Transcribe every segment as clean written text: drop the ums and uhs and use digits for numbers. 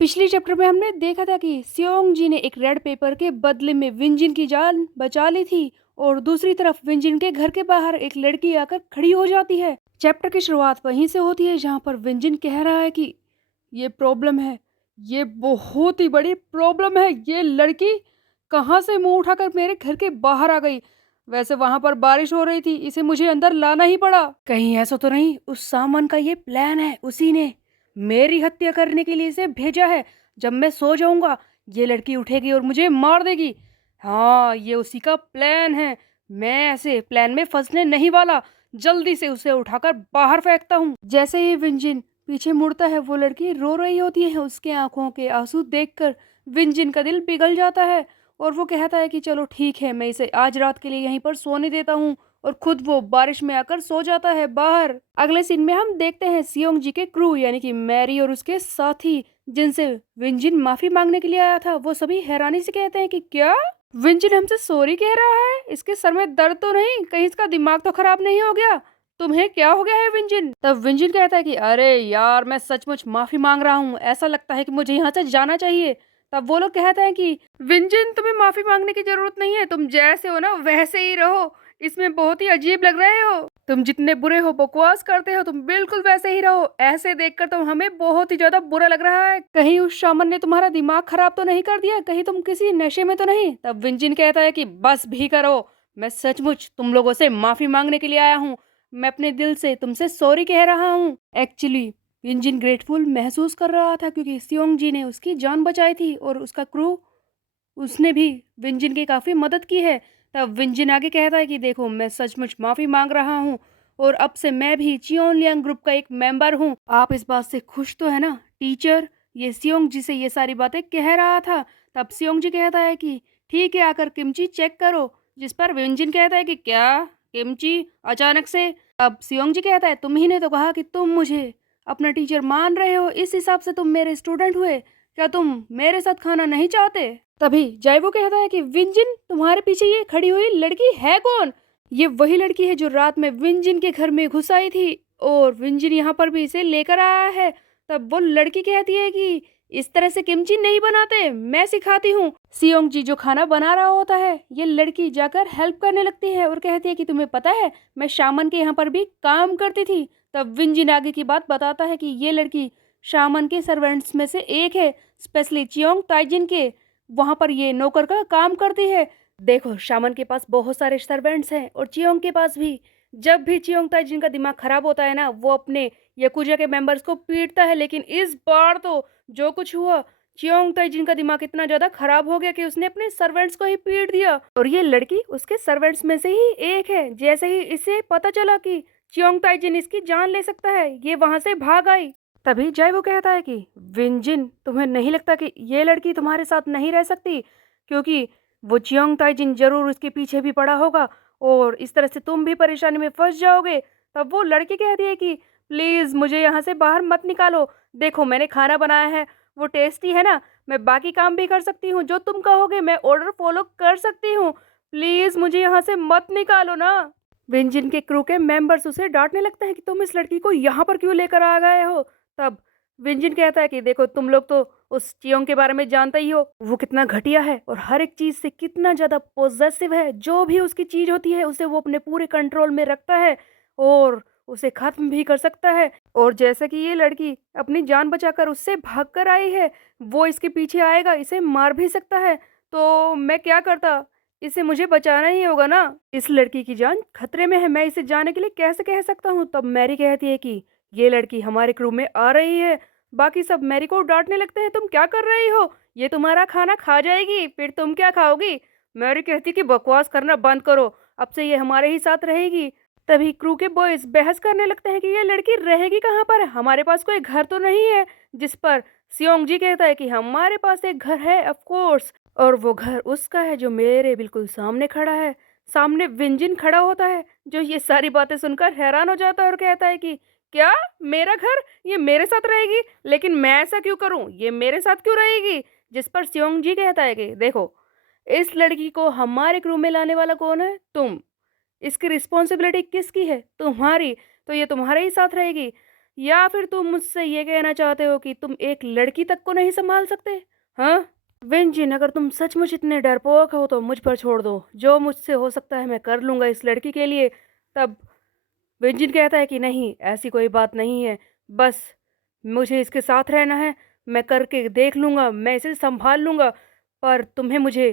पिछले चैप्टर में हमने देखा था कि सियोंग जी ने एक रेड पेपर के बदले में विंजिन की जान बचा ली थी और दूसरी तरफ विंजिन के घर के बाहर एक लड़की आकर खड़ी हो जाती है। चैप्टर की शुरुआत वहीं से होती है जहां पर विंजिन कह रहा है कि ये प्रॉब्लम है, ये बहुत ही बड़ी प्रॉब्लम है। ये लड़की कहाँ से मुंह उठाकर मेरे घर के बाहर आ गई। वैसे वहां पर बारिश हो रही थी, इसे मुझे अंदर लाना ही पड़ा। कहीं ऐसा तो नहीं उस सामान का ये प्लान है, उसी ने मेरी हत्या करने के लिए इसे भेजा है। जब मैं सो जाऊंगा ये लड़की उठेगी और मुझे मार देगी। हाँ, ये उसी का प्लान है। मैं ऐसे प्लान में फंसने नहीं वाला। जल्दी से उसे उठाकर बाहर फेंकता हूँ। जैसे ही विंजिन पीछे मुड़ता है वो लड़की रो रही होती है। उसके आंखों के आंसू देखकर विंजिन का दिल पिघल जाता है और वो कहता है कि चलो ठीक है, मैं इसे आज रात के लिए यहीं पर सोने देता हूँ। और खुद वो बारिश में आकर सो जाता है बाहर। अगले सीन में हम देखते हैं सियोंग जी के क्रू यानी कि मैरी और उसके साथी जिनसे विंजिन माफी मांगने के लिए आया था, वो सभी हैरानी से कहते हैं कि क्या विंजिन हमसे सॉरी कह रहा है? इसके सर में दर्द तो नहीं? कहीं इसका दिमाग तो खराब नहीं हो गया? तुम्हें क्या हो गया है विंजिन? तब विंजिन कहता है कि अरे यार, मैं सचमुच माफी मांग रहा हूँ, ऐसा लगता है कि मुझे यहाँ से जाना चाहिए। तब वो लोग कहते हैं कि विंजिन, तुम्हें माफी मांगने की जरूरत नहीं है, तुम जैसे हो ना वैसे ही रहो। इसमें बहुत ही अजीब लग रहे हो, तुम जितने बुरे हो, बकवास करते हो, तुम बिल्कुल वैसे ही रहो। ऐसे देखकर तो हमें बहुत ही ज्यादा बुरा लग रहा है। कहीं उस शामन ने तुम्हारा दिमाग खराब तो नहीं कर दिया? कहीं तुम किसी नशे में तो नहीं? तब विंजिन कहता है कि बस भी करो, मैं सचमुच तुम लोगों से माफी मांगने के लिए आया हूँ। मैं अपने दिल से तुमसे सॉरी कह रहा हूँ। एक्चुअली विंजिन ग्रेटफुल महसूस कर रहा था क्योंकि सियोंग जी ने उसकी जान बचाई थी और उसका क्रू, उसने भी विंजिन की काफ़ी मदद की है। तब विंजिन आगे कहता है कि देखो, मैं सचमुच माफ़ी मांग रहा हूँ और अब से मैं भी चियोनलियांग ग्रुप का एक मेंबर हूँ। आप इस बात से खुश तो है ना टीचर? ये सियोंग जी से ये सारी बातें कह रहा था। तब सियोंग जी कहता है कि ठीक है, आकर किमची चेक करो। जिस पर विंजिन कहता है कि क्या किमची अचानक से? अब सियोंग जी कहता है तुम ही ने तो कहा कि तुम मुझे अपना टीचर मान रहे हो, इस हिसाब से तुम मेरे स्टूडेंट हुए। क्या तुम मेरे साथ खाना नहीं चाहते? तभी जाइवो कहता है कि विंजिन, तुम्हारे पीछे ये खड़ी हुई लड़की है कौन? ये वही लड़की है जो रात में विंजिन के घर में घुस आई थी और विंजिन यहाँ पर भी इसे लेकर आया है। तब वो लड़की कहती है कि इस तरह से किमची नहीं बनाते, मैं सिखाती हूँ। सियोंग जी जो खाना बना रहा होता है, ये लड़की जाकर हेल्प करने लगती है और कहती है कि तुम्हें पता है, मैं शामन के यहाँ पर भी काम करती थी। तब विंजिन आगे की बात बताता है कि ये लड़की शामन के सर्वेंट्स में से एक है, स्पेशली चियोंग ताइजिन के वहां पर ये नौकर का काम करती है। देखो, शामन के पास बहुत सारे सर्वेंट्स हैं और चियोंग के पास भी। जब भी चियोंग ताइजिन का दिमाग खराब होता है ना, वो अपने याकुजा के मेंबर्स को पीटता है। लेकिन इस बार तो जो कुछ हुआ, चियोंग ताइजिन का दिमाग इतना ज्यादा खराब हो गया कि उसने अपने सर्वेंट्स को ही पीट दिया और ये लड़की उसके सर्वेंट्स में से ही एक है। जैसे ही इसे पता चला कि चियोंग ताइजिन इसकी जान ले सकता है, ये वहां से भाग आई। तभी जय वो कहता है कि विंजिन, तुम्हें नहीं लगता कि ये लड़की तुम्हारे साथ नहीं रह सकती? क्योंकि वो चियोंग ताइजिन जरूर उसके पीछे भी पड़ा होगा और इस तरह से तुम भी परेशानी में फंस जाओगे। तब वो लड़की कहती है कि प्लीज मुझे यहाँ से बाहर मत निकालो। देखो, मैंने खाना बनाया है, वो टेस्टी है ना, मैं बाकी काम भी कर सकती हूँ, जो तुम कहोगे मैं ऑर्डर फॉलो कर सकती हूँ। प्लीज मुझे यहाँ से मत निकालो ना। विंजिन के क्रू के मेंबर्स उसे डांटने लगते हैं कि तुम इस लड़की को यहाँ पर क्यों लेकर आ गए हो। तब विंजिन कहता है कि देखो, तुम लोग तो उस चियोंग के बारे में जानते ही हो, वो कितना घटिया है और हर एक चीज से कितना ज्यादा पोजेसिव है। जो भी उसकी चीज होती है उसे वो अपने पूरे कंट्रोल में रखता है और उसे खत्म भी कर सकता है। और जैसे कि ये लड़की अपनी जान बचाकर उससे भागकर आई है, वो इसके पीछे आएगा, इसे मार भी सकता है। तो मैं क्या करता, इसे मुझे बचाना ही होगा ना। इस लड़की की जान खतरे में है, मैं इसे जाने के लिए कैसे कह सकता हूँ। तब मैरी कहती है कि ये लड़की हमारे क्रू में आ रही है। बाकी सब मैरी को डांटने लगते हैं, तुम क्या कर रही हो, ये तुम्हारा खाना खा जाएगी, फिर तुम क्या खाओगी? मैरी कहती कि बकवास करना बंद करो, अब से ये हमारे ही साथ रहेगी। तभी क्रू के बॉयज बहस करने लगते हैं कि ये लड़की रहेगी कहाँ पर, हमारे पास कोई घर तो नहीं है। जिस पर सियोंग जी कहता है कि हमारे पास एक घर है ऑफ कोर्स, और वो घर उसका है जो मेरे बिल्कुल सामने खड़ा है। सामने विंजिन खड़ा होता है जो ये सारी बातें सुनकर हैरान हो जाता है और कहता है कि क्या, मेरा घर, ये मेरे साथ रहेगी? लेकिन मैं ऐसा क्यों करूं, ये मेरे साथ क्यों रहेगी? जिस पर सियोंग जी कहता है कि देखो, इस लड़की को हमारे क्रू में लाने वाला कौन है? तुम। इसकी रिस्पॉन्सिबिलिटी किसकी है? तुम्हारी। तो ये तुम्हारे ही साथ रहेगी। या फिर तुम मुझसे ये कहना चाहते हो कि तुम एक लड़की तक को नहीं संभाल सकते? हाँ? विंजिन, अगर तुम सचमुच इतने डरपोक हो तो मुझ पर छोड़ दो। जो मुझसे हो सकता है मैं कर लूँगा इस लड़की के लिए। तब विंजिन कहता है कि नहीं, ऐसी कोई बात नहीं है। बस मुझे इसके साथ रहना है। मैं करके देख लूँगा, मैं इसे सँभाल लूँगा। पर तुम्हें मुझे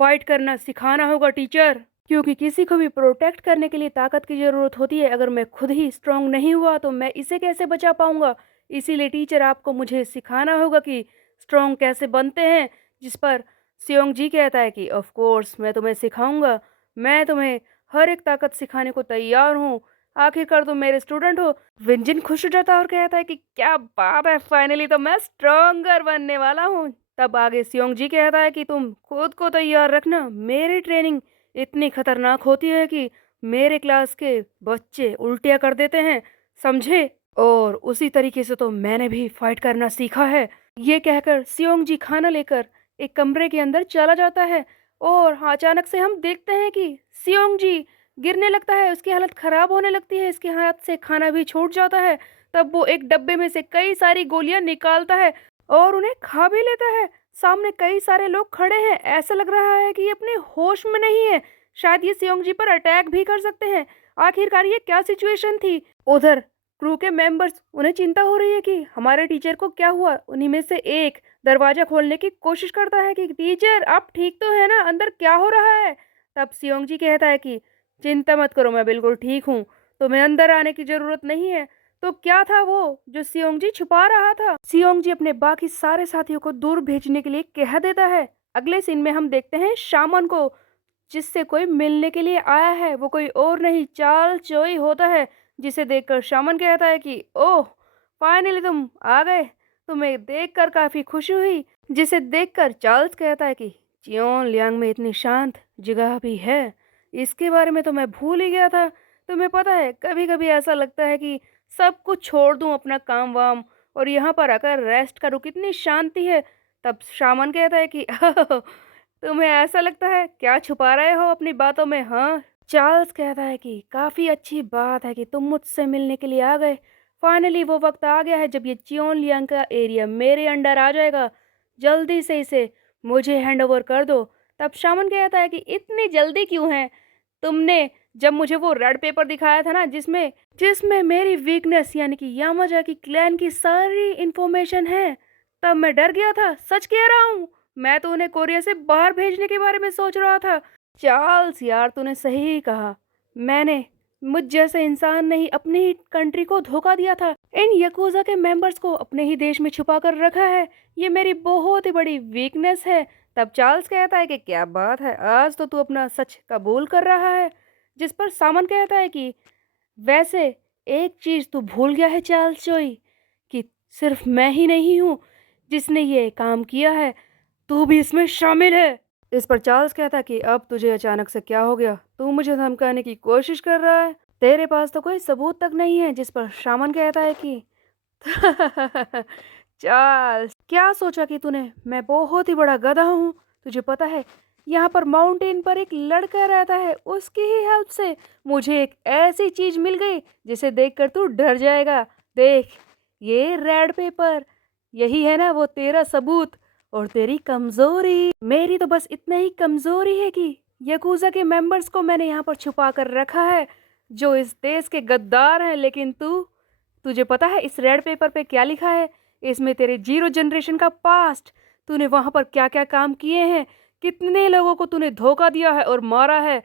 फ़ाइट करना सिखाना होगा टीचर। क्योंकि किसी को भी प्रोटेक्ट करने के लिए ताकत की ज़रूरत होती है। अगर मैं खुद ही स्ट्रॉन्ग नहीं हुआ तो मैं इसे कैसे बचा पाऊँगा? इसीलिए टीचर आपको मुझे सिखाना होगा कि स्ट्रॉन्ग कैसे बनते हैं। जिस पर सियोंग जी कहता है कि ऑफ कोर्स मैं तुम्हें सिखाऊँगा। मैं तुम्हें हर एक ताकत सिखाने को तैयार हूँ। आखिरकार तुम मेरे स्टूडेंट हो। विंजिन खुश हो जाता है और कहता है कि क्या बात है, फाइनली तो मैं स्ट्रॉन्गर बनने वाला हूँ। तब आगे सियोंग जी कहता है कि तुम खुद को तैयार रखना। मेरी ट्रेनिंग इतनी खतरनाक होती है कि मेरे क्लास के बच्चे उल्टियाँ कर देते हैं, समझे? और उसी तरीके से तो मैंने भी फाइट करना सीखा है। ये कहकर सियोंग जी खाना लेकर एक कमरे के अंदर चला जाता है और हाँ, अचानक से हम देखते हैं कि सियोंग जी गिरने लगता है, उसकी हालत खराब होने लगती है, इसके हाथ से खाना भी छूट जाता है। तब वो एक डब्बे में से कई सारी गोलियां निकालता है और उन्हें खा भी लेता है। सामने कई सारे लोग खड़े हैं, ऐसा लग रहा है कि ये अपने होश में नहीं है। शायद ये सियोंग जी पर अटैक भी कर सकते हैं। आखिरकार ये क्या सिचुएशन थी? उधर क्रू के मेंबर्स, उन्हें चिंता हो रही है कि हमारे टीचर को क्या हुआ। उन्हीं में से एक दरवाजा खोलने की कोशिश करता है कि टीचर आप ठीक तो है ना, अंदर क्या हो रहा है? तब सियोंग जी कहता है कि चिंता मत करो, मैं बिल्कुल ठीक हूँ, तुम्हें अंदर आने की जरूरत नहीं है। तो क्या था वो जो सियोंग जी छुपा रहा था? सियोंग जी अपने बाकी सारे साथियों को दूर भेजने के लिए कह देता है। अगले सीन में हम देखते हैं शामन को, जिससे कोई मिलने के लिए आया है। वो कोई और नहीं, चार्ल्स चोई होता है। जिसे देखकर शामन कहता है कि ओह, फाइनली तुम आ गए, तुम्हें देखकर काफी खुशी हुई। जिसे देखकर चार्ल्स कहता है कि चियोन लियांग में इतनी शांत जगह भी है, इसके बारे में तो मैं भूल ही गया था। तुम्हें पता है, कभी कभी ऐसा लगता है कि सब कुछ छोड़ दूं, अपना काम वाम, और यहाँ पर आकर रेस्ट करूं, कितनी शांति है। तब शामन कहता है कि तुम्हें ऐसा लगता है? क्या छुपा रहे हो अपनी बातों में? हाँ। चार्ल्स कहता है कि काफी अच्छी बात है कि तुम मुझसे मिलने के लिए आ गए। फाइनली वो वक्त आ गया है जब ये चियोन लियांग का एरिया मेरे अंडर आ जाएगा। जल्दी से इसे मुझे हैंड ओवर कर दो। तब शामन कहता है कि इतनी जल्दी क्यों है? तुमने जब मुझे वो रेड पेपर दिखाया था ना, जिसमें जिसमें मेरी वीकनेस यानी कि यामाजा की क्लैन की सारी इंफॉर्मेशन है, तब मैं डर गया था। सच कह रहा हूँ, मैं तो उन्हें कोरिया से बाहर भेजने के बारे में सोच रहा था। चार्ल्स यार, तूने सही ही कहा। मैंने मुझ जैसे इंसान ने ही अपनी ही कंट्री को धोखा दिया था। इन यकूजा के मेंबर्स को अपने ही देश में छुपा कर रखा है। ये मेरी बहुत ही बड़ी वीकनेस है। तब चार्ल्स कहता है कि क्या बात है, आज तो तू अपना सच कबूल कर रहा है। जिस पर सामन कहता है कि वैसे एक चीज तू भूल गया है चार्ल्स चोई, कि सिर्फ मैं ही नहीं हूँ जिसने ये काम किया है, तू भी इसमें शामिल है। इस पर चार्ल्स कहता कि अब तुझे अचानक से क्या हो गया? तू मुझे धमकाने की कोशिश कर रहा है? तेरे पास तो कोई सबूत तक नहीं है। जिस पर शामन कहता है कि चार्ल्स, क्या सोचा कि तूने मैं बहुत ही बड़ा गधा हूँ? तुझे पता है, यहाँ पर माउंटेन पर एक लड़का रहता है, उसकी ही हेल्प से मुझे एक ऐसी चीज मिल गई जिसे देखकर तू डर जाएगा। देख, ये रेड पेपर, यही है ना वो तेरा सबूत और तेरी कमजोरी। मेरी तो बस इतना ही कमजोरी है कि यकूजा के मेंबर्स को मैंने यहाँ पर छुपा कर रखा है, जो इस देश के गद्दार हैं। लेकिन तुझे पता है इस रेड पेपर पे क्या लिखा है? इसमें तेरे जीरो जनरेशन का पास्ट, तूने वहां पर क्या क्या काम किए हैं, कितने लोगों को तूने धोखा दिया है और मारा है,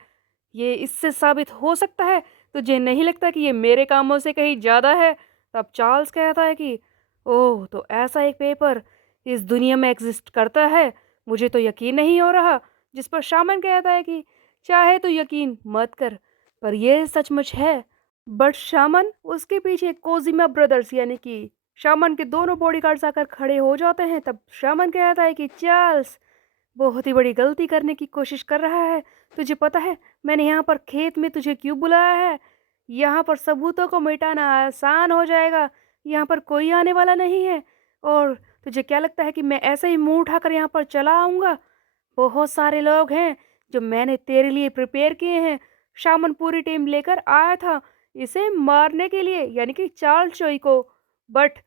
ये इससे साबित हो सकता है। तुझे नहीं लगता कि ये मेरे कामों से कहीं ज्यादा है? तब चार्ल्स कहता है कि ओह, तो ऐसा एक पेपर इस दुनिया में एग्जिस्ट करता है, मुझे तो यकीन नहीं हो रहा। जिस पर शामन कहता है कि चाहे तो यकीन मत कर, पर यह सचमुच है। बट शामन, उसके पीछे कोजिमा ब्रदर्स यानी कि शामन के दोनों बॉडीगार्ड्स आकर खड़े हो जाते हैं। तब शामन कहता है कि चार्ल्स बहुत ही बड़ी गलती करने की कोशिश कर रहा है। तुझे पता है मैंने यहाँ पर खेत में तुझे क्यों बुलाया है? यहाँ पर सबूतों को मिटाना आसान हो जाएगा, यहाँ पर कोई आने वाला नहीं है। और तुझे क्या लगता है कि मैं ऐसे ही मुंह उठाकर यहाँ पर चला आऊँगा? बहुत सारे लोग हैं जो मैंने तेरे लिए प्रिपेयर किए हैं। शामन पूरी टीम लेकर आया था इसे मारने के लिए, यानी कि चार्ल्स चोई को। बट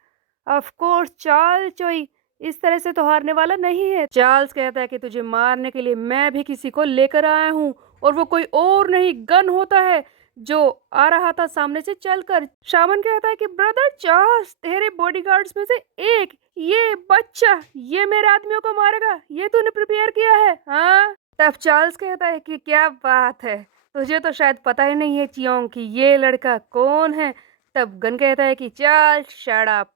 ऑफ कोर्स चार्ल्स चोई इस तरह से तो हारने वाला नहीं है। चार्ल्स कहता है कि तुझे मारने के लिए मैं भी किसी को लेकर आया हूँ, और वो कोई और नहीं गन होता है जो आ रहा था सामने से चलकर। शामन कहता है कि ब्रदर चार्ल्स, तेरे बॉडीगार्ड्स में से एक ये बच्चा ये मेरे आदमियों को मारेगा, ये तूने प्रिपेयर किया है हाँ? तब चार्ल्स कहता है कि क्या बात है, तुझे तो शायद पता ही नहीं है चियोंग कि ये लड़का कौन है। तब गन कहता है कि चार्ल्स शट अप,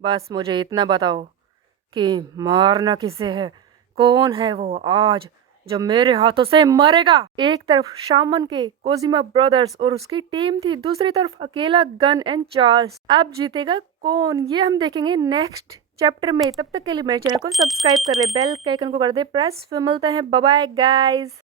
बस मुझे इतना बताओ कि मारना किसे है, कौन है वो आज जो मेरे हाथों से मरेगा। एक तरफ शामन के कोजिमा ब्रदर्स और उसकी टीम थी, दूसरी तरफ अकेला गन एंड चार्ल्स। अब जीतेगा कौन, ये हम देखेंगे नेक्स्ट चैप्टर में। तब तक के लिए मेरे चैनल को सब्सक्राइब कर ले, बेल के आइकन को कर दे प्रेस। फिर मिलते हैं, बाय बाय गाइस।